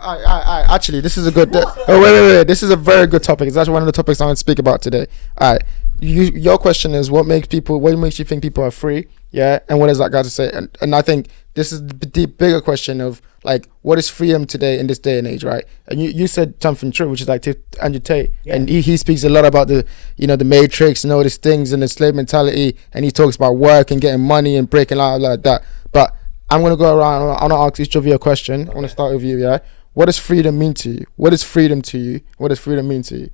Actually, this is a good. Wait. This is a very good topic. It's actually one of the topics I want to speak about today. All right. Your question is what makes you think people are free? Yeah. And what does that got to say? And I think this is the bigger question of like, what is freedom today in this day and age, right? And you said something true, which is like Andrew Tate. Yeah. And he speaks a lot about the matrix and all these things and the slave mentality. And he talks about work and getting money and breaking out like that. But I'm going to go around. I'm going to ask each of you a question. Okay. I want to start with you, yeah? What does freedom mean to you? What is freedom to you? What does freedom mean to you?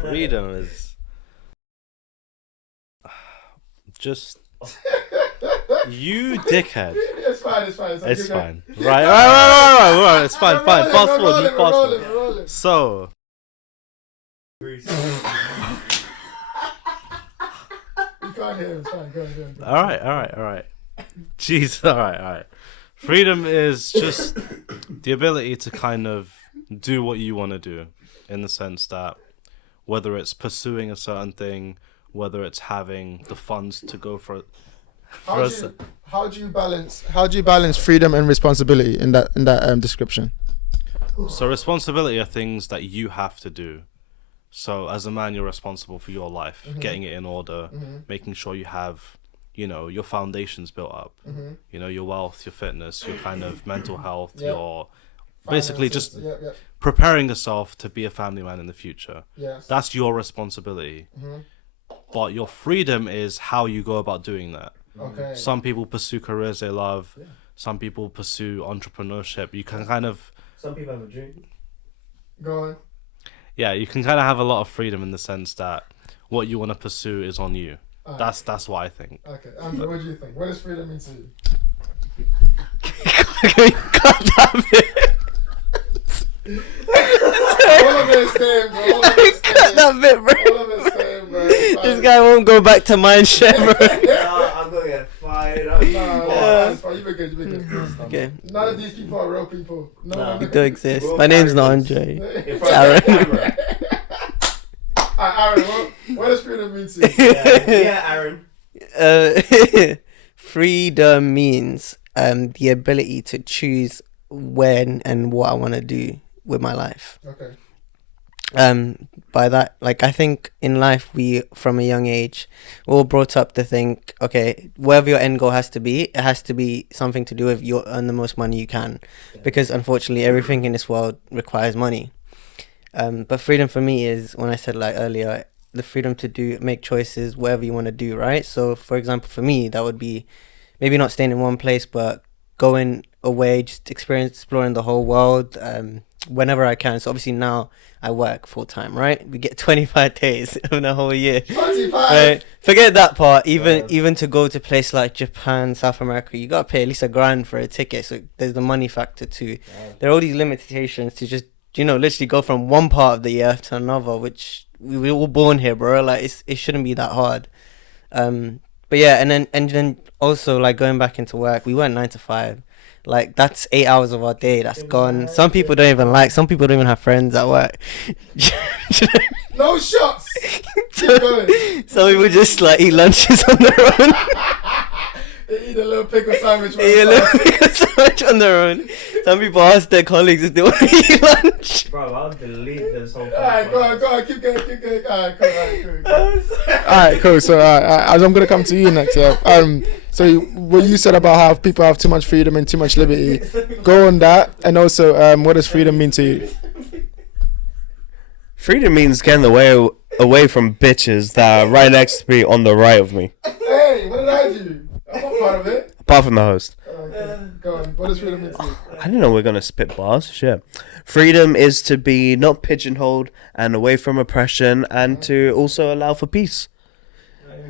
Freedom is just you dickhead. It's fine. It's fine. Right. It's fine. Fast forward. So. You can't hear him. It's fine. Go ahead. All right. Jeez. All right. Freedom is just the ability to kind of do what you want to do, in the sense that whether it's pursuing a certain thing, whether it's having the funds to go for it. How do you balance freedom and responsibility in that description? So responsibility are things that you have to do. So as a man, you're responsible for your life, getting it in order, making sure you have, your foundations built up, your wealth, your fitness, your kind of mental health, your basically just preparing yourself to be a family man in the future. Yes. That's your responsibility. But your freedom is how you go about doing that. Okay. Some people pursue careers they love. Yeah. Some people pursue entrepreneurship. You can kind of... Some people have a dream. Go on. Yeah, you can kind of have a lot of freedom in the sense that what you want to pursue is on you. That's what I think. Okay, Andrew, what do you think? What does freedom mean to you? Cut that bit. All of it's staying, bro. Cut that bit, bro. All of it's staying, bro. This guy won't go back to mine share, bro. I'm gonna get fired up. That's fine. You've been good. Okay. None of these people are real people. No. We do exist. My name's not Andre. It's Aaron. Aaron, what does freedom mean to you? Yeah, Aaron. Freedom means the ability to choose when and what I want to do with my life. Okay. By that, like, I think in life, we, from a young age, we're all brought up to think, okay, whatever your end goal has to be, it has to be something to do with you earn the most money you can. Because unfortunately, everything in this world requires money. But freedom for me is, when I said like earlier, the freedom to make choices, whatever you want to do, right? So for example, for me, that would be maybe not staying in one place, but going away, just exploring the whole world, whenever I can. So obviously now I work full time, right? We get 25 days in a whole year. 25. Right? Forget that part. Even to go to a place like Japan, South America, you gotta pay at least $1,000 for a ticket. So there's the money factor too. There are all these limitations to just literally go from one part of the earth to another, which we were all born here, bro. Like it shouldn't be that hard. But yeah, and then also like going back into work, we went 9 to 5. Like that's 8 hours of our day that's gone. Some people don't even some people don't even have friends at work. No shots. Keep going. Some people just like eat lunches on their own. They eat a little pickle sandwich. On their own. Some people ask their colleagues if they want to eat lunch. Bro, I'll delete this whole thing. Alright, go on. Keep going. Alright, cool. Alright, cool. So, as I'm going to come to you next, yeah. So, what you said about how people have too much freedom and too much liberty, go on that. And also, what does freedom mean to you? Freedom means getting away from bitches that are right next to me on the right of me. Hey, what did I do? I'm not part of it. Apart from the host. Okay. Go on. What does freedom mean to you? I didn't know we're going to spit bars. Shit. Freedom is to be not pigeonholed and away from oppression and to also allow for peace.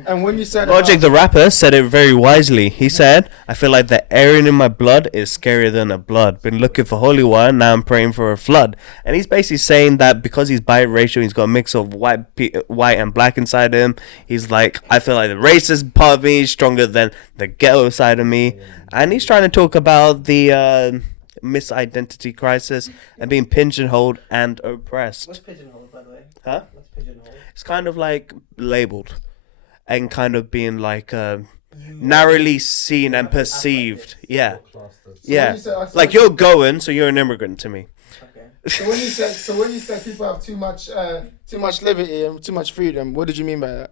And when you said Logic the rapper said it very wisely. He said, I feel like the Aryan in my blood is scarier than a blood. Been looking for holy water, now I'm praying for a flood. And he's basically saying that because he's biracial, he's got a mix of white and black inside him. He's like, I feel like the racist part of me is stronger than the ghetto side of me. And he's trying to talk about the misidentity crisis and being pigeonholed and oppressed. What's pigeonhole, by the way? Huh? What's pigeonhole? It's kind of like labeled. And kind of being like narrowly seen and perceived. Yeah, yeah. when you say- Like you're going, so you're an immigrant to me. So when you said people have too much liberty and too much freedom, what did you mean by that?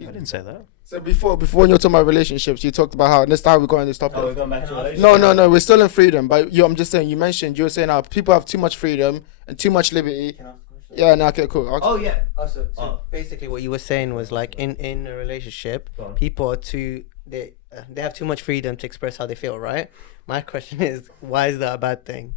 I didn't say that. So before when you were talking about relationships, you talked about how and this is how we got on this topic. we're going back to relationship. No, we're still in freedom. But I'm just saying. You were saying how people have too much freedom and too much liberty. Yeah, no, okay, cool. Oh yeah. So basically, what you were saying was like in a relationship, people are they have too much freedom to express how they feel, right? My question is, why is that a bad thing?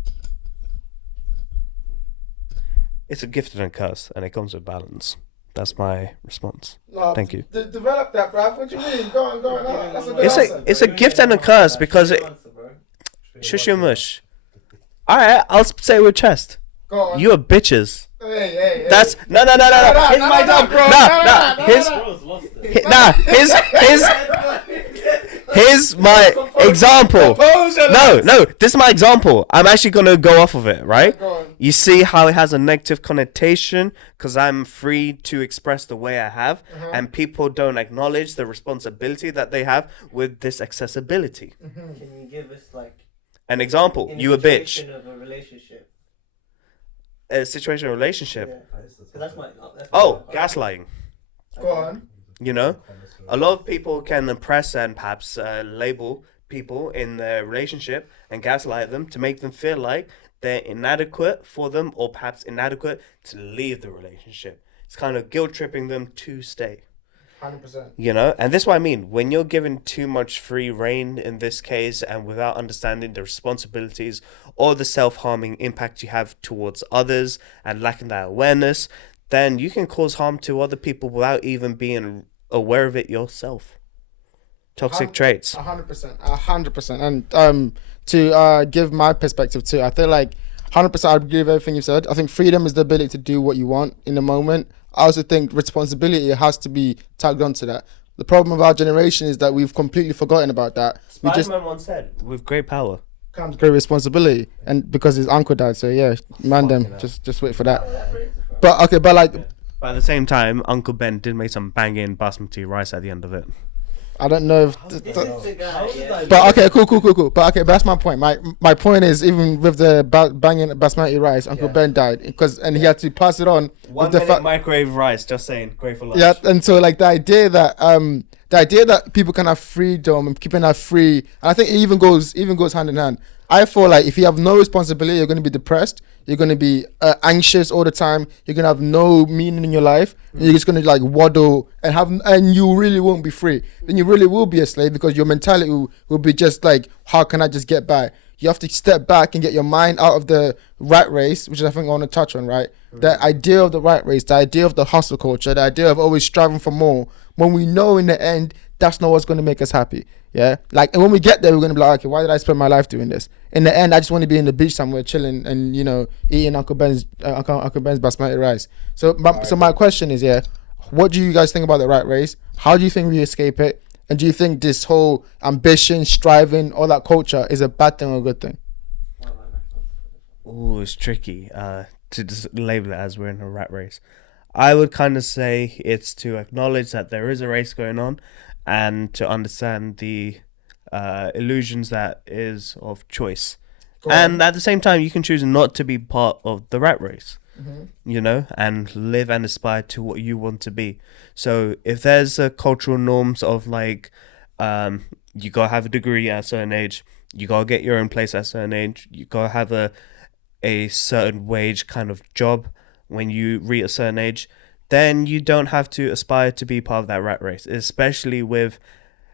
It's a gift and a curse, and it comes with balance. That's my response. No, Thank you. Develop that, bruv. What do you mean? Go on. That's a good answer. It's a gift and a curse because it. Shush your mush. All right, I'll say it with chest. Go on. You are bitches. Hey. That's no. Here's my example. Here's my example. No. This is my example. I'm actually gonna go off of it, right? Go on. You see how it has a negative connotation because I'm free to express the way I have, and people don't acknowledge the responsibility that they have with this accessibility. Can you give us like An example. You a bitch. of a relationship? A situation, a relationship. That's my Gaslighting. Go on. You know, a lot of people can oppress and perhaps label people in their relationship and gaslight them to make them feel like they're inadequate for them or perhaps inadequate to leave the relationship. It's kind of guilt tripping them to stay. 100%. You know, and this is what I mean. When you're given too much free reign in this case and without understanding the responsibilities or the self-harming impact you have towards others and lacking that awareness, then you can cause harm to other people without even being aware of it yourself. Toxic traits. 100%. And to give my perspective too, I feel like 100% I agree with everything you said. I think freedom is the ability to do what you want in the moment. I also think responsibility has to be tagged onto that. The problem of our generation is that we've completely forgotten about that. Spider-Man once said, with great power Comes great responsibility, and because his uncle died, so yeah, man, them just wait for that. But okay, but like, But at the same time, Uncle Ben did make some banging basmati rice at the end of it. I don't know if. But okay, cool. But okay, that's my point. My point is, even with the banging basmati rice, Uncle Ben died and he had to pass it on. 1 minute microwave rice, just saying, great for lunch. Yeah, and so like the idea that people can have freedom and keeping that free, and I think it even goes hand in hand. I feel like if you have no responsibility, you're going to be depressed. You're going to be anxious all the time. You're going to have no meaning in your life. You're just going to like waddle and you really won't be free. Then you really will be a slave because your mentality will be just like, how can I just get by? You have to step back and get your mind out of the rat race, which I think I want to touch on, right? The idea of the rat race, the idea of the hustle culture, the idea of always striving for more, when we know in the end, that's not what's going to make us happy. Yeah, like, and when we get there, we're gonna be like, okay, why did I spend my life doing this? In the end, I just want to be in the beach somewhere, chilling, and eating Uncle Ben's basmati rice. So my question is, what do you guys think about the rat race? How do you think we escape it? And do you think this whole ambition, striving, all that culture is a bad thing or a good thing? Oh, it's tricky to just label it as we're in a rat race. I would kind of say it's to acknowledge that there is a race going on, and to understand the illusions that is of choice. And at the same time, you can choose not to be part of the rat race, and live and aspire to what you want to be. So if there's cultural norms of like, you gotta have a degree at a certain age, you gotta get your own place at a certain age, you gotta have a certain wage kind of job when you reach a certain age, then you don't have to aspire to be part of that rat race, especially with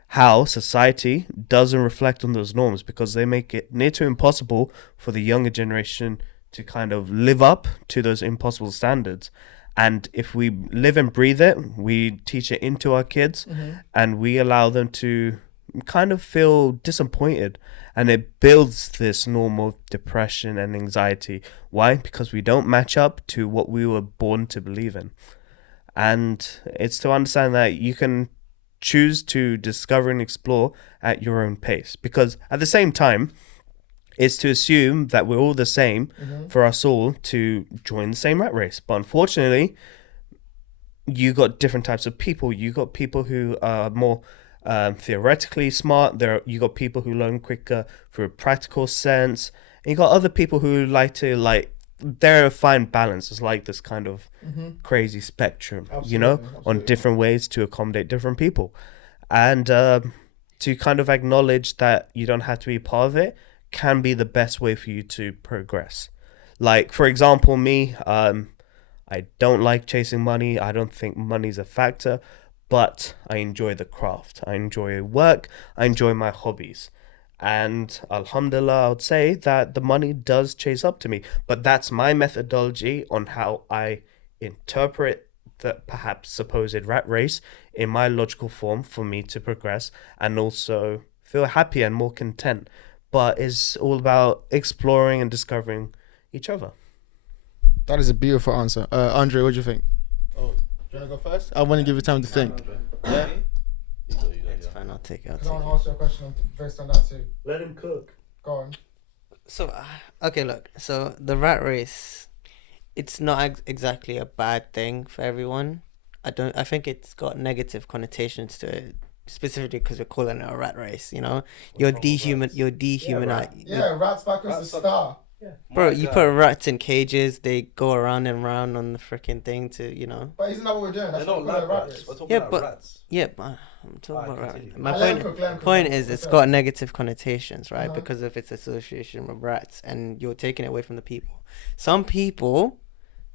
how society doesn't reflect on those norms, because they make it near to impossible for the younger generation to kind of live up to those impossible standards. And if we live and breathe it, we teach it into our kids, and we allow them to kind of feel disappointed, and it builds this normal depression and anxiety. Why? Because we don't match up to what we were born to believe in. And it's to understand that you can choose to discover and explore at your own pace. Because at the same time, it's to assume that we're all the same for us all to join the same rat race. But unfortunately, you got different types of people. You got people who are more theoretically smart. You got people who learn quicker through a practical sense, and you got other people who like to they're a fine balance. It's like this kind of crazy spectrum, on different ways to accommodate different people, and to kind of acknowledge that you don't have to be part of it can be the best way for you to progress. Like, for example, me, I don't like chasing money. I don't think money's a factor, but I enjoy the craft. I enjoy work. I enjoy my hobbies. And alhamdulillah, I would say that the money does chase up to me. But that's my methodology on how I interpret the perhaps supposed rat race in my logical form for me to progress and also feel happy and more content. But it's all about exploring and discovering each other. That is a beautiful answer. Andre, what do you think? Oh, do you want to go first? I want to give you time to think. Yeah? It's fine, I'll take it. I want to ask you a question based on that too. Let him cook. Go on. So, okay, look. So, the rat race, it's not exactly a bad thing for everyone. I think it's got negative connotations to it, specifically because we're calling it a rat race, You're dehumanizing. Yeah, rats backwards is star. Yeah. Bro, you put rats in cages, they go around and round on the freaking thing to, But isn't that what we're doing? That's They're what not we're lab rat rats. race. We're talking Yeah, about but- rats. Yeah, but I'm talking about continue. rat. My Let him point, cook. point is it's got negative connotations, right? Uh-huh. Because of its association with rats, and you're taking it away from the people. Some people,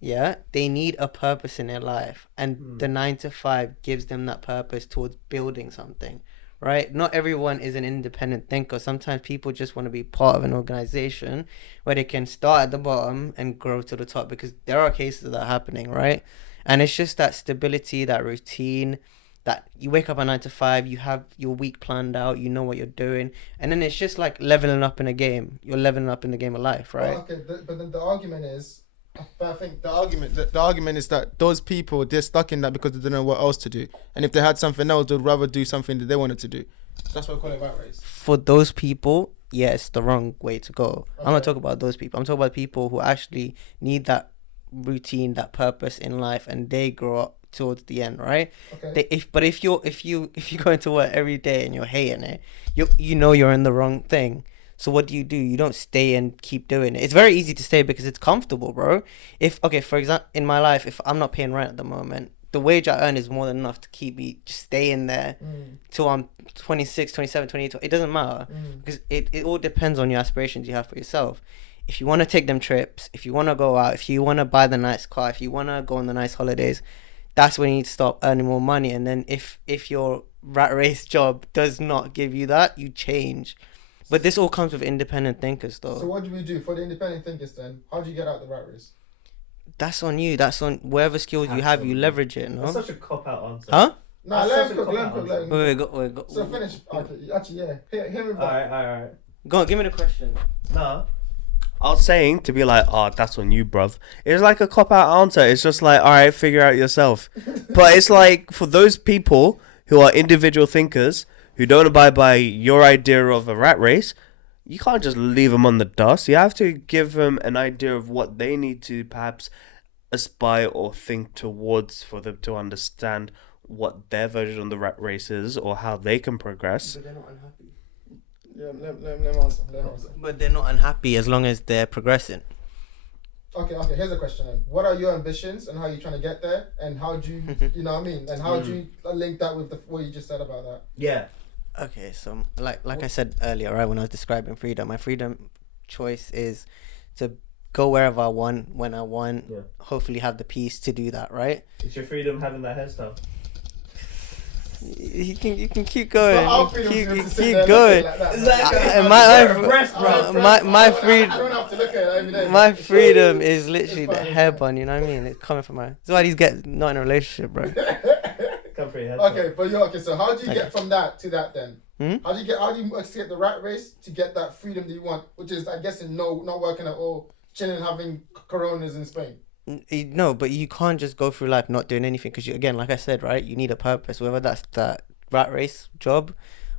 they need a purpose in their life, and the 9 to 5 gives them that purpose towards building something, right? Not everyone is an independent thinker. Sometimes people just want to be part of an organization where they can start at the bottom and grow to the top, because there are cases of that happening, right? And it's just that stability, that routine, that you wake up at 9 to 5, you have your week planned out, you know what you're doing, and then it's just like leveling up in a game. You're leveling up in the game of life, right? Well, okay, but then the argument is, I think the argument is that those people, they're stuck in that because they don't know what else to do, and if they had something else, they'd rather do something that they wanted to do. That's what I call it rat race. For those people, it's the wrong way to go. Okay. I'm not talking about those people. I'm talking about people who actually need that routine, that purpose in life, and they grow up towards the end, right? Okay. If you go into work every day and you're hating it, you're in the wrong thing. So what do? You don't stay and keep doing it. It's very easy to stay because it's comfortable, bro. For example, in my life, if I'm not paying rent at the moment, the wage I earn is more than enough to keep me just staying there till I'm 26, 27, 28. It doesn't matter because it all depends on your aspirations you have for yourself. If you want to take them trips, if you want to go out, if you want to buy the nice car, if you want to go on the nice holidays, that's when you need to start earning more money. And then if your rat race job does not give you that, you change. But this all comes with independent thinkers, though. So what do we do for the independent thinkers then? How do you get out the rat race? That's on you. That's on whatever skills you have, you leverage it, no? That's such a cop-out answer. Huh? Nah, That's let such him a cook, let him cop-out cook, let him Wait, cook. go. So finish. Okay, actually, yeah. Hear me back. Alright. Go on, give me the question. No. I was saying to be like, oh, that's on you, bruv. It's like a cop-out answer. It's just like, all right, figure out yourself. But it's like, for those people who are individual thinkers, who don't abide by your idea of a rat race, you can't just leave them on the dust. You have to give them an idea of what they need to perhaps aspire or think towards for them to understand what their version of the rat race is or how they can progress. But they're not unhappy. Yeah, let me answer. But they're not unhappy as long as they're progressing. Okay, here's a question then. What are your ambitions and how you're trying to get there? And how do you, you know what I mean? And how do you link that with what you just said about that? Yeah. Okay, so like I said earlier, right, when I was describing freedom, my freedom choice is to go wherever I want, when I want, hopefully have the peace to do that, right? It's your freedom having that hairstyle. You can keep going. Our You freedom keep to sit keep there going. looking like that. Exactly. My freedom. I don't have to look at it every day. My freedom is literally It's the fine, hair it's bun, you know what I mean? It's coming from my... That's why these get not in a relationship, bro. Come for your hairstyle. Okay, but so how do you get from that to that then? How do you escape the rat race to get that freedom that you want, which is, I guess, not working at all, chilling, having coronas in Spain? No, but you can't just go through life not doing anything because, again, like I said, right, you need a purpose, whether that's that rat race job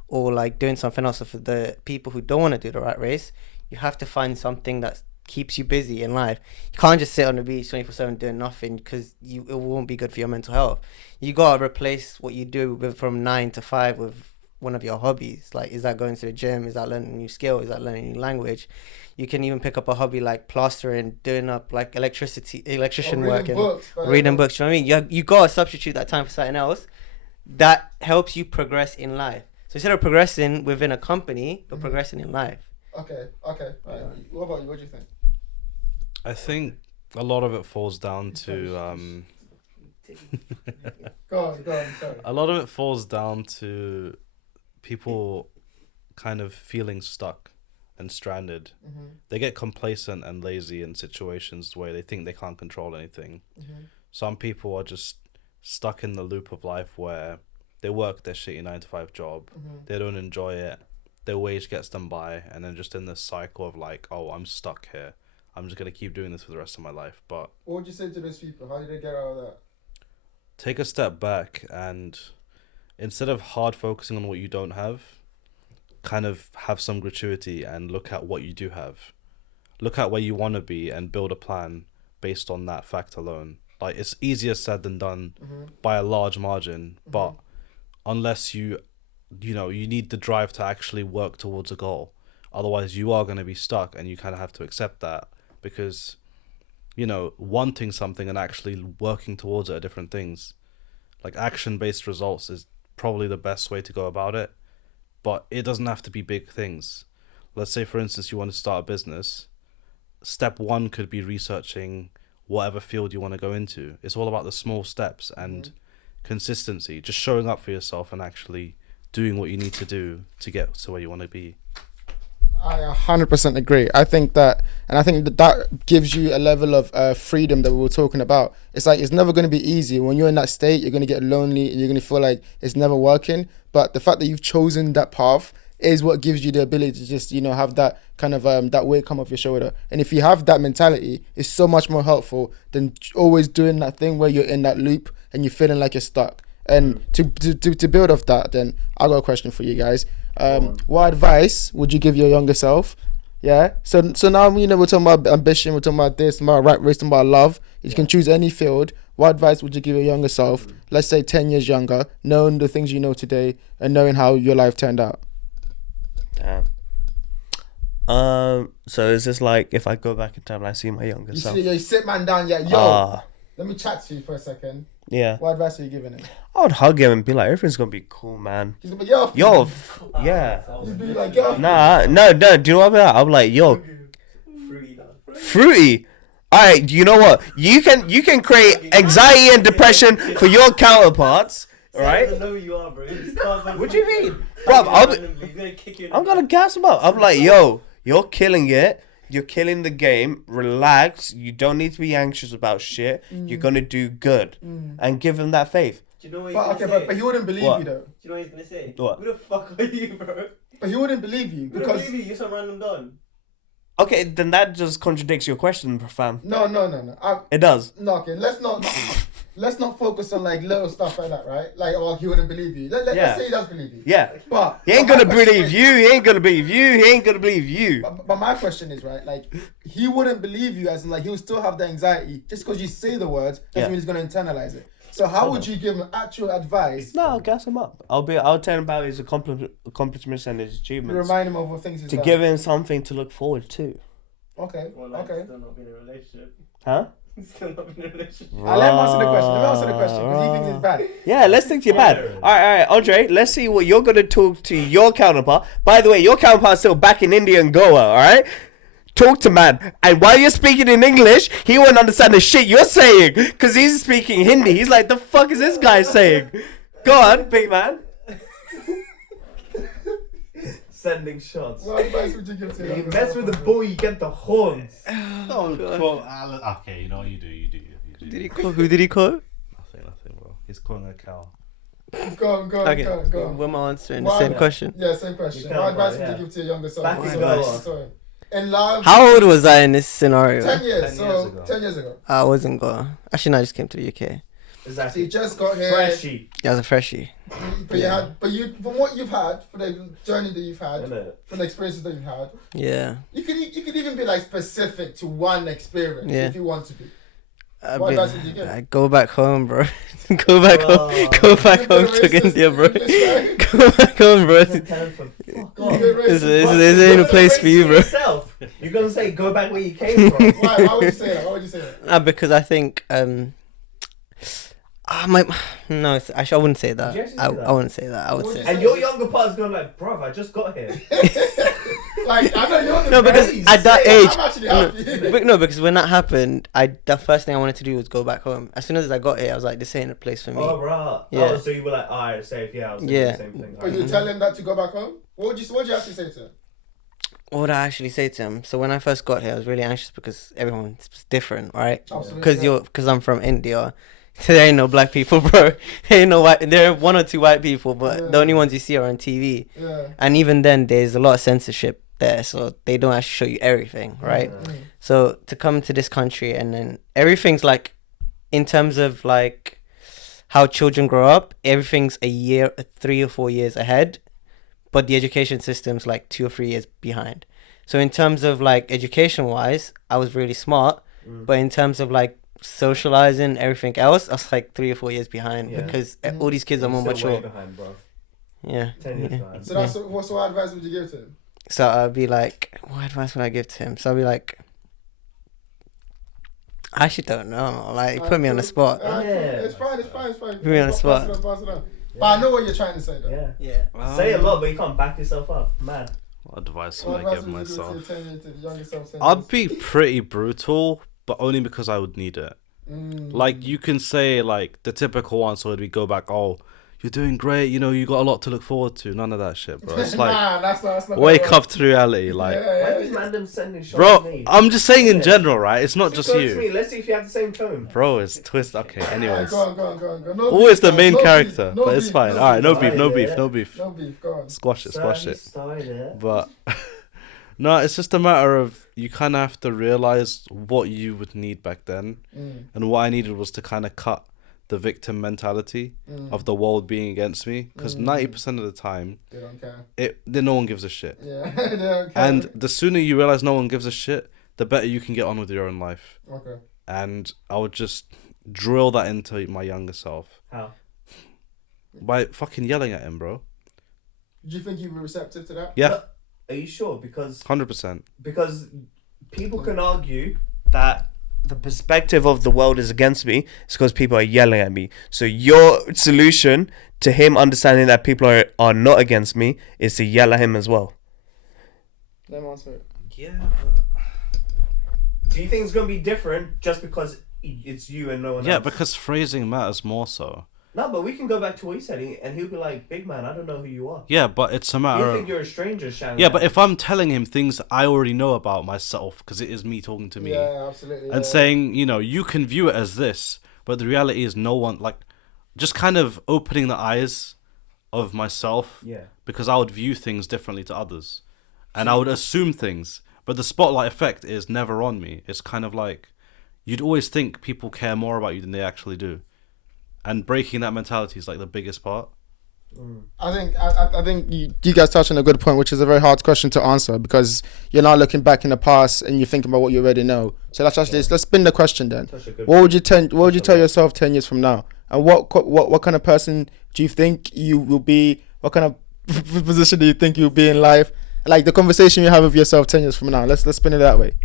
or like doing something else. So for the people who don't want to do the rat race, you have to find something that keeps you busy in life. You can't just sit on the beach 24/7 doing nothing because it won't be good for your mental health. You gotta replace what you do from 9 to 5 with one of your hobbies. Like, is that going to the gym? Is that learning a new skill? Is that learning a new language? You can even pick up a hobby like plastering, doing up like electrician work, and reading books. You know what I mean? You gotta substitute that time for something else that helps you progress in life. So instead of progressing within a company, you're progressing in life. Okay. Right. What about you? What do you think? I think a lot of it falls down to Go on. Sorry. a lot of it falls down to people kind of feeling stuck and stranded. They get complacent and lazy in situations where they think they can't control anything. Some people are just stuck in the loop of life where they work their shitty 9-to-5 job. They don't enjoy it. Their wage gets them by, and then just in this cycle of like, oh, I'm stuck here. I'm just gonna keep doing this for the rest of my life. But what would you say to those people? How do they get out of that? take a step back, and instead of hard focusing on what you don't have, kind of have some gratuity and look at what you do have. Look at where you want to be and build a plan based on that fact alone. Like, it's easier said than done by a large margin, but unless you need the drive to actually work towards a goal. Otherwise, you are going to be stuck, and you kind of have to accept that, because, wanting something and actually working towards it are different things. Like, action-based results is probably the best way to go about it, but it doesn't have to be big things. Let's say, for instance, you want to start a business. Step one could be researching whatever field you want to go into. It's all about the small steps and consistency, just showing up for yourself and actually doing what you need to do to get to where you want to be. I 100% agree. I think that gives you a level of freedom that we were talking about. It's like, it's never going to be easy. When you're in that state, you're going to get lonely and you're going to feel like it's never working. But the fact that you've chosen that path is what gives you the ability to just, have that kind of that weight come off your shoulder. And if you have that mentality, it's so much more helpful than always doing that thing where you're in that loop and you're feeling like you're stuck. And to build off that, then I got a question for you guys. What advice would you give your younger self? Yeah. So now, we're talking about ambition, we're talking about this, about rat race, about love. You can choose any field. What advice would you give your younger self? Let's say 10 years younger, knowing the things you know today and knowing how your life turned out. Damn. So is this like, if I go back in time and I see my younger self? You sit man down, let me chat to you for a second. Yeah. What advice are you giving him? I would hug him and be like, everything's gonna be cool, man. He's gonna be yeah. You'd be like, yo. Nah, no. Do you know what I'm like? Yo, fruity. All right. You know what? You can create anxiety and depression for your counterparts. All right. I don't know who you are, bro. What do you mean, bro? I'm gonna gas him up. I'm like, yo, you're killing it. You're killing the game. Relax. You don't need to be anxious about shit. You're gonna do good, and give him that faith. Do you know what he's gonna say? But he wouldn't believe you though. Do you know what he's gonna say? What? Who the fuck are you, bro? But he wouldn't believe you Who because. don't believe you? You're some random don. Okay, then that just contradicts your question, fam. No. It does. No, okay. Let's not focus on like little stuff like that, right? Like, oh, he wouldn't believe you. Let's say he does believe you. Yeah. But He ain't gonna believe you. He ain't gonna believe you. He ain't gonna believe you. But my question is, right? Like, he wouldn't believe you, as in like he'll still have the anxiety just because you say the words doesn't mean he's gonna internalize it. So how would you give him actual advice? No, I'll gas him up. I'll tell him about his accomplishments and his achievements. Remind him of what things he's to done. give him something to look forward to. Okay. Well, like, Okay. still not being in a relationship. Huh? Still not being in a relationship. I'll let him answer the question. Because he thinks it's bad. Yeah, let's think you're bad. All right, Andre. Let's see what you're gonna talk to your counterpart. By the way, your counterpart's still back in India and Goa. All right. Talk to man, and while you're speaking in English, he won't understand the shit you're saying, cause he's speaking Hindi. He's like, the fuck is this guy saying? Go on, big man. Sending shots. What advice would you give to You him? mess with the boy, you get the horns. Don't quote Alan. Okay, you know what you do. Did he call? Who did he call? Nothing, bro. He's calling a cow. Go on. What am I answering? The same question. Yeah, same question. You What can't, advice bro, would you give to your younger self? Back What's in your Goa. story? In love. How old was I in this scenario? 10 years. 10 years So ago. 10 years ago. I wasn't Goa. Actually, no, I just came to the UK. So Exactly. you just got here. Freshy. Yeah, I was a freshie. But you from what you've had, for the journey that you've had, Innit? from the experiences that you've had, Yeah. you could even be like specific to one experience Yeah. if you want to be. What advice would you give? Go back home, bro. Go back home. Go back home to India, bro. Go back home, bro. Tell him for fuck off. This ain't a place for you, bro. Yourself. You're gonna say go back where you came from. Why would you say that? Why would you say that? Because I think no, actually I wouldn't say that. Did you actually I say that? wouldn't say that. I would What say would you And your younger part's going like, bruv, I just got here. Like, I know you're the No, because best. at that Say, age, I'm actually happy. because when that happened, the first thing I wanted to do was go back home. As soon as I got here, I was like, this ain't a place for me. Oh, right. Yeah. Oh, so you were like, alright, safe. Yeah, I was thinking Yeah. the same thing. But you tell him that to go back home? What would you actually say to him? What would I actually say to him? So when I first got here, I was really anxious because everyone's different, right? Absolutely. Because I'm from India. There ain't no black people, bro. There ain't no white. There are one or two white people, but the only ones you see are on TV. Yeah. And even then, there's a lot of censorship there, so they don't actually show you everything, right? So to come to this country and then everything's like, in terms of like how children grow up, everything's 3 or 4 years ahead, but the education system's like 2 or 3 years behind. So in terms of like education wise, I was really smart, but in terms of like socializing, everything else, I was like 3 or 4 years behind because all these kids are more Still way mature. behind, bro. Yeah. 10 years behind. So that's what advice would you give to him? So I'd be like, what advice would I give to him? So I'd be like, I actually don't know. Like, put me on the spot. It's fine. Put me on the spot. Pass it on. But I know what you're trying to say, though. Yeah. Yeah. Say a lot, but you can't back yourself up. Man. What advice What would I advice give would you myself? give to 10 years, to the younger self? 10 I'd years? be pretty brutal, but only because I would need it. Like, you can say, like, the typical one, so we go back, oh, you're doing great, you know, you got a lot to look forward to. None of that shit, bro. It's like, nah, that's not wake up to reality. Like, Why is random sending shots bro, to me? I'm just saying in general, right? It's not just Go to me. you. Let's see if you have the same tone. Bro, it's twist. Okay, anyways. Go on. No Always beef, the guys. main No beef, character, no but it's beef, fine. Alright, no beef, no Yeah. beef, no beef. No beef, go on. Squash it, squash Sir, it. he started. But no, it's just a matter of you kind of have to realize what you would need back then, and what I needed was to kind of cut the victim mentality of the world being against me, because 90% of the time, They don't care. no one gives a shit. Yeah, they don't care. And the sooner you realize no one gives a shit, the better you can get on with your own life. Okay. And I would just drill that into my younger self How? by fucking yelling at him, bro. Do you think you'd be receptive to that? Yeah, Are you sure? Because 100%. people can argue that The perspective of the world is against me is because people are yelling at me. So your solution to him understanding that people are not against me is to yell at him as well. Let me answer it. Yeah, do you think it's gonna be different just because it's you and no one yeah, else? because phrasing matters more so. No, but we can go back to what he said, and he'll be like, "Big man, I don't know who you are. Yeah, but it's a matter You of... think you're a stranger, Shannon?" Yeah, but if I'm telling him things that I already know about myself, because it is me talking to me, Yeah, absolutely. and saying, you know, you can view it as this, but the reality is no one, like, just kind of opening the eyes of myself, Yeah. because I would view things differently to others, and I would assume things, but the spotlight effect is never on me. It's kind of like, you'd always think people care more about you than they actually do, and breaking that mentality is like the biggest part. I think you guys touched on a good point, which is a very hard question to answer because you're not looking back in the past and you're thinking about what you already know. So let's spin the question then. Such a good What would you tell yourself 10 years from now? And what kind of person do you think you will be? What kind of position do you think you'll be in life? Like the conversation you have with yourself 10 years from now. Let's spin it that way.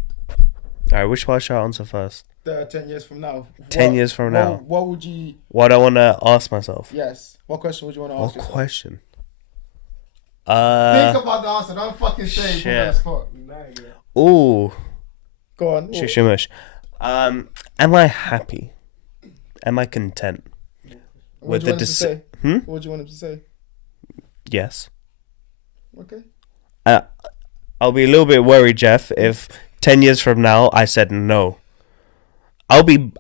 Alright, which part should I answer first? 10 years from now. 10 years from now. What would you? What I want to ask myself? Yes. What question would you want to What ask yourself? question? Think about the answer. Don't fucking say it from shit. that spot. Ooh, Go on. shush. Am I happy? Am I content? What with do the you want him to say? Hmm? What would you want him to say? Yes. Okay. I'll be a little bit worried, Jeff, if 10 years from now I said no. I'll be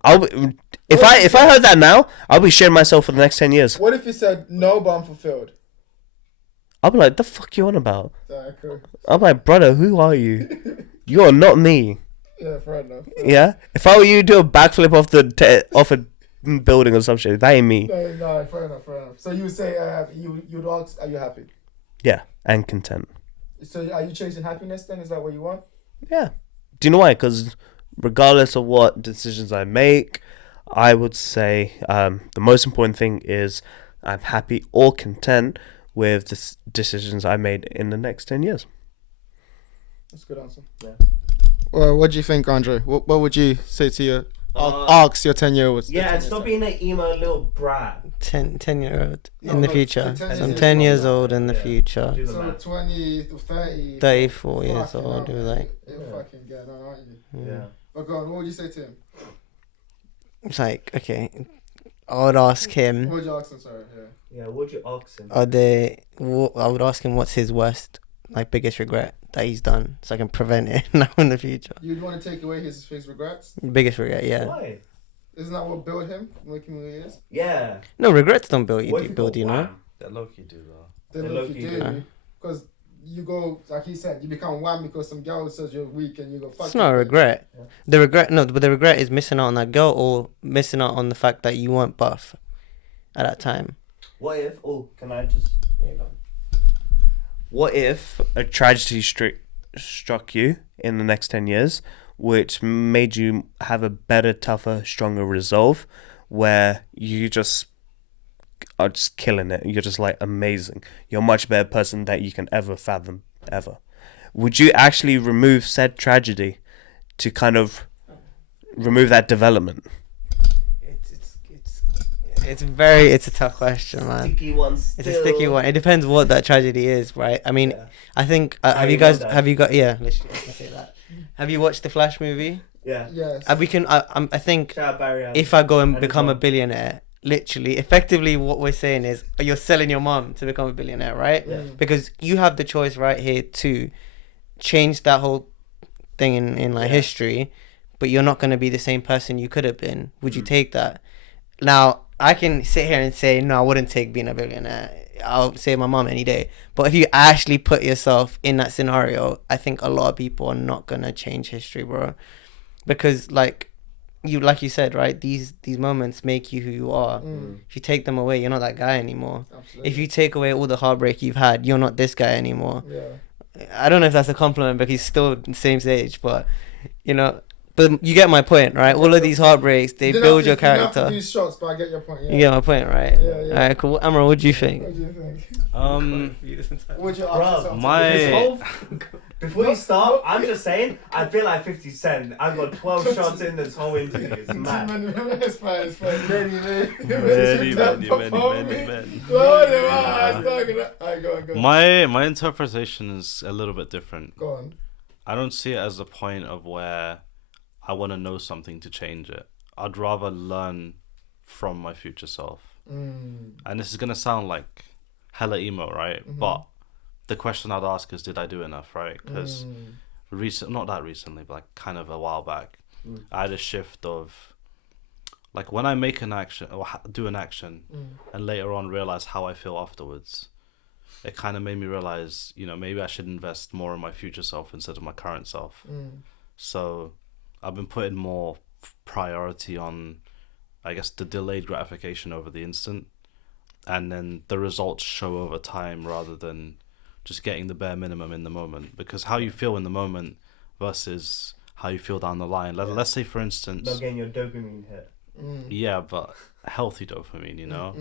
if I heard that now, I'll be shitting myself for the next 10 years. What if he said no, but I'm fulfilled? I'll be like, the fuck you on about? Alright, cool. I'm like, brother, who are you? You're not me. Yeah, fair enough. Yeah? If I were you, do a backflip off a building or some shit. That ain't me. No, fair enough. So you would say you'd ask, are you happy? Yeah, and content. So are you chasing happiness then? Is that what you want? Yeah. Do you know why? Because regardless of what decisions I make, I would say the most important thing is I'm happy or content with the decisions I made in the next 10 years. That's a good answer. Yeah. Well, what do you think, Andre? What would you say to your ask your 10-year-olds? Yeah, and stop being an emo little brat. 10-year-old No, in the no, future. 10 So I'm years 10 old. years old in the Yeah. future. Do the So math. 20, 30, 34 years fucking old. hell, It was like, you're Yeah. fucking getting on, aren't you? Yeah. But go on, what would you say to him? it's like, okay, I would ask him, What would you ask him? Sorry, yeah. Yeah, what'd you ask him? I would ask him what's his worst, like, biggest regret that he's done, so I can prevent it now in the future. You'd want to take away his regrets? Biggest regret, yeah. Why? Isn't that what built him? Make him who he is? Yeah. No, regrets don't build What if you, you build got you, know? wham? That Loki do though. They The look low-key you do. do. Because you go, like he said, you become wham because some girl says you're weak and you go, fuck It's not a you, regret. Yeah. The regret, no, but the regret is missing out on that girl or missing out on the fact that you weren't buff at that time. What if? Oh, can I just? Yeah, go on. What if a tragedy struck you in the next 10 years, which made you have a better, tougher, stronger resolve, where you just are just killing it? You're just like amazing. You're a much better person that you can ever fathom, ever. Would you actually remove said tragedy to kind of remove that development? It's a tough question, man. Sticky one still. It's a sticky one. It depends what that tragedy is, right? I mean, Yeah. I think How have you you guys know that? have you got yeah? Let's say that. Have you watched the Flash movie? Yeah. Yes. We can. I think Shout out Barry Allen. if I go and And become a John. billionaire, literally, effectively, what we're saying is you're selling your mom to become a billionaire, right? Yeah. Because you have the choice right here to change that whole thing in like Yeah. history, but you're not going to be the same person you could have been. Would you take that? Now, I can sit here and say, no, I wouldn't take being a billionaire. I'll save my mom any day. But if you actually put yourself in that scenario, I think a lot of people are not going to change history, bro. Because like you said, right? These moments make you who you are. If you take them away, you're not that guy anymore. Absolutely. If you take away all the heartbreak you've had, you're not this guy anymore. Yeah. I don't know if that's a compliment because he's still the same age, but you know, but you get my point, right? All of these heartbreaks, they You don't build have your to- you don't have character. to do shots, but I get your point. Yeah. You get my point, right? Yeah, yeah. Alright, cool. Amro, what do you think? What do you think? What would you ask Bruv, yourself? my- This whole before you start, I'm just saying, I feel like 50 Cent. I've got 12 shots in this whole interview. It's mad. It's fine, it's fine. Many. Many. Go on. My interpretation is a little bit different. Go on. I don't see it as a point of where I want to know something to change it. I'd rather learn from my future self. And this is gonna sound like hella emo, right? But the question I'd ask is, did I do enough, right? Because not that recently, but like kind of a while back, I had a shift of like when I make an action or do an action, and later on realize how I feel afterwards. It kind of made me realize, you know, maybe I should invest more in my future self instead of my current self. So I've been putting more priority on, I guess, the delayed gratification over the instant, and then the results show over time rather than just getting the bare minimum in the moment. Because how you feel in the moment versus how you feel down the line. Let's say, for instance, Not getting your dopamine hit. yeah, but healthy dopamine, you know?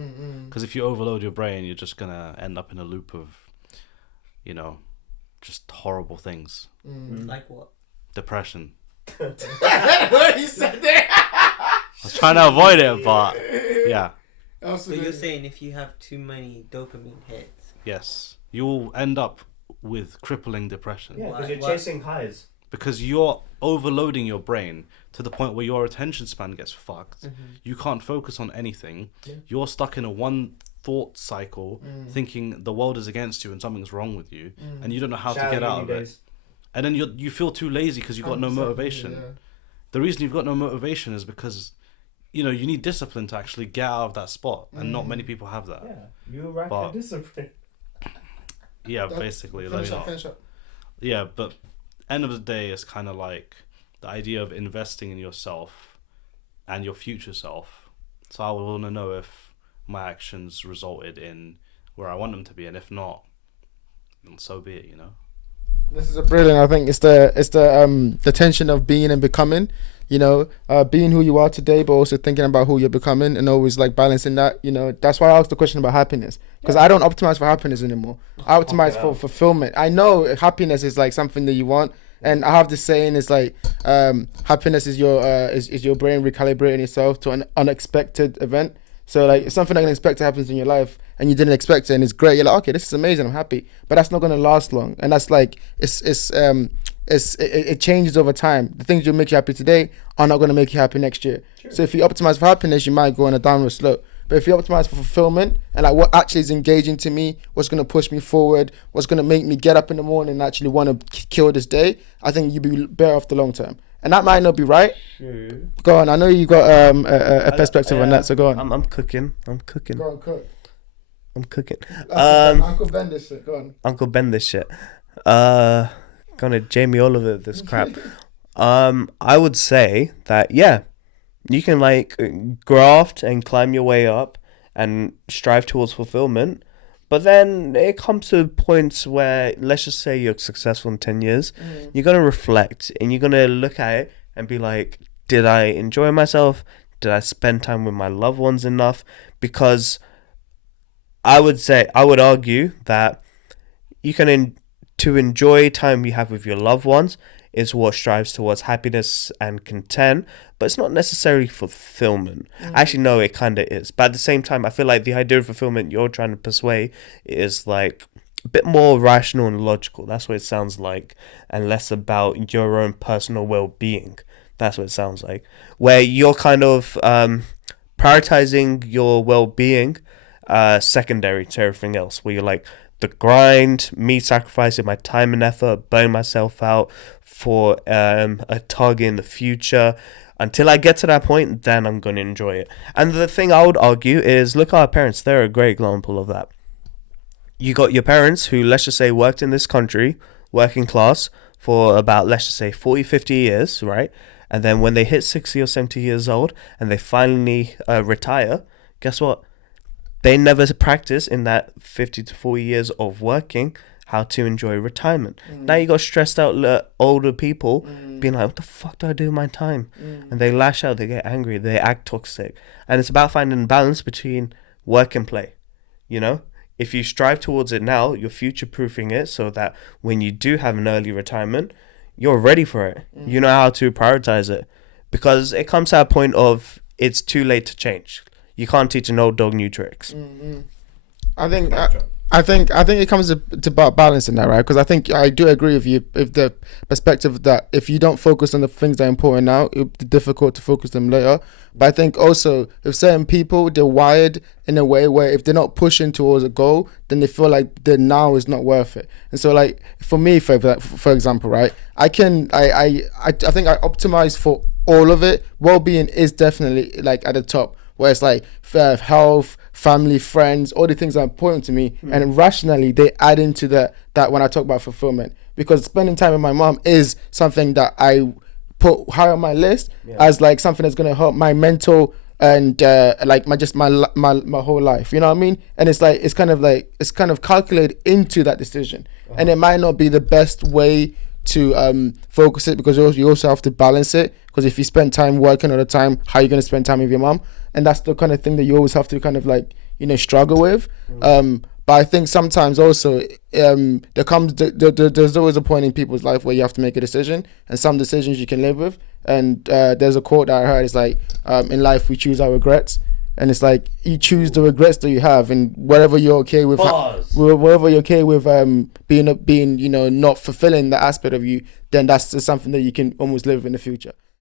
Because if you overload your brain, you're just going to end up in a loop of, you know, just horrible things. Like what? Depression. What you said there? I was trying to avoid it, but yeah, So you're saying if you have too many dopamine hits, yes. You'll end up with crippling depression. Yeah, because Why- you're why- chasing highs. Because you're overloading your brain to the point where your attention span gets fucked. You can't focus on anything. Yeah. You're stuck in a one thought cycle thinking the world is against you and something's wrong with you and you don't know how to get out of it. And then you feel too lazy because you've got no motivation. The reason you've got no motivation is because, you know, you need discipline to actually get out of that spot, and not many people have that. Yeah, you rack But- the discipline. Yeah, basically. Like, Finish up. yeah, but end of the day, it's kind of like the idea of investing in yourself and your future self. So I would want to know if my actions resulted in where I want them to be, and if not, then so be it, you know. This is a brilliant. I think it's the tension of being and becoming. being who you are today, but also thinking about who you're becoming, and always like balancing that. That's why I asked the question about happiness, because I don't optimize for happiness anymore. I optimize for fulfillment. I know happiness is like something that you want, and I have this saying, it's like happiness is your is your brain recalibrating itself to an unexpected event. So like if something unexpected happens in your life and you didn't expect it and it's great, you're like, okay, this is amazing, I'm happy. But that's not gonna last long. And that's like it changes over time. The things that make you happy today are not gonna make you happy next year. Sure. So if you optimize for happiness, you might go on a downward slope. But if you optimize for fulfillment and like what actually is engaging to me, what's gonna push me forward, what's gonna make me get up in the morning and actually want to kill this day, I think you'll be better off the long term. And that might not be right. Sure. Go on. I know you got a perspective on that, so go on. I'm cooking. Go on, cook. I'm cooking. Uncle Ben this shit. Go on. Uncle Ben this shit. Gonna Jamie Oliver this crap. I would say that you can like graft and climb your way up and strive towards fulfillment. But then it comes to points where, let's just say you're successful in 10 years, you're going to reflect and you're going to look at it and be like, did I enjoy myself? Did I spend time with my loved ones enough? Because I would argue that you can, to enjoy time you have with your loved ones is what strives towards happiness and content, but it's not necessarily fulfillment. Actually, no, it kind of is. But at the same time, I feel like the idea of fulfillment you're trying to persuade is like a bit more rational and logical. That's what it sounds like, and less about your own personal well-being. That's what it sounds like. Where you're kind of prioritizing your well-being secondary to everything else. Where you're like, the grind, me sacrificing my time and effort, burning myself out for a target in the future. Until I get to that point, then I'm going to enjoy it. And the thing I would argue is, look at our parents. They're a great example of that. You got your parents who, let's just say, worked in this country, working class, for about, let's just say, 40, 50 years, right? And then when they hit 60 or 70 years old and they finally retire, guess what? They never practice in that 50 to 40 years of working how to enjoy retirement. Now you got stressed out older people being like, what the fuck do I do with my time? And they lash out, they get angry, they act toxic. And it's about finding a balance between work and play. If you strive towards it now, you're future-proofing it so that when you do have an early retirement, you're ready for it. You know how to prioritize it. Because it comes to a point of it's too late to change. You can't teach an old dog new tricks. I think it comes to about balancing that, right? Because I think I do agree with you if the perspective that if you don't focus on the things that are important now, it'll be difficult to focus them later. But I think also if certain people, they're wired in a way where if they're not pushing towards a goal, then they feel like the now is not worth it. And so like for me, for example, right, I think I optimize for all of it. Well-being is definitely like at the top, where it's like health, family, friends, all the things that are important to me. And rationally, they add into that when I talk about fulfillment. Because spending time with my mom is something that I put high on my list as like something that's going to help my mental and like my whole life. You know what I mean? And it's like, it's kind of calculated into that decision. And it might not be the best way to focus it, because you also have to balance it. Because if you spend time working all the time, how are you going to spend time with your mom? And that's the kind of thing that you always have to kind of like, struggle with. But I think sometimes also there's always a point in people's life where you have to make a decision, and some decisions you can live with. And there's a quote that I heard, it's like, in life we choose our regrets. And it's like, you choose the regrets that you have, and whatever you're okay with, whatever you're okay with being not fulfilling the aspect of you, then that's something that you can almost live in the future.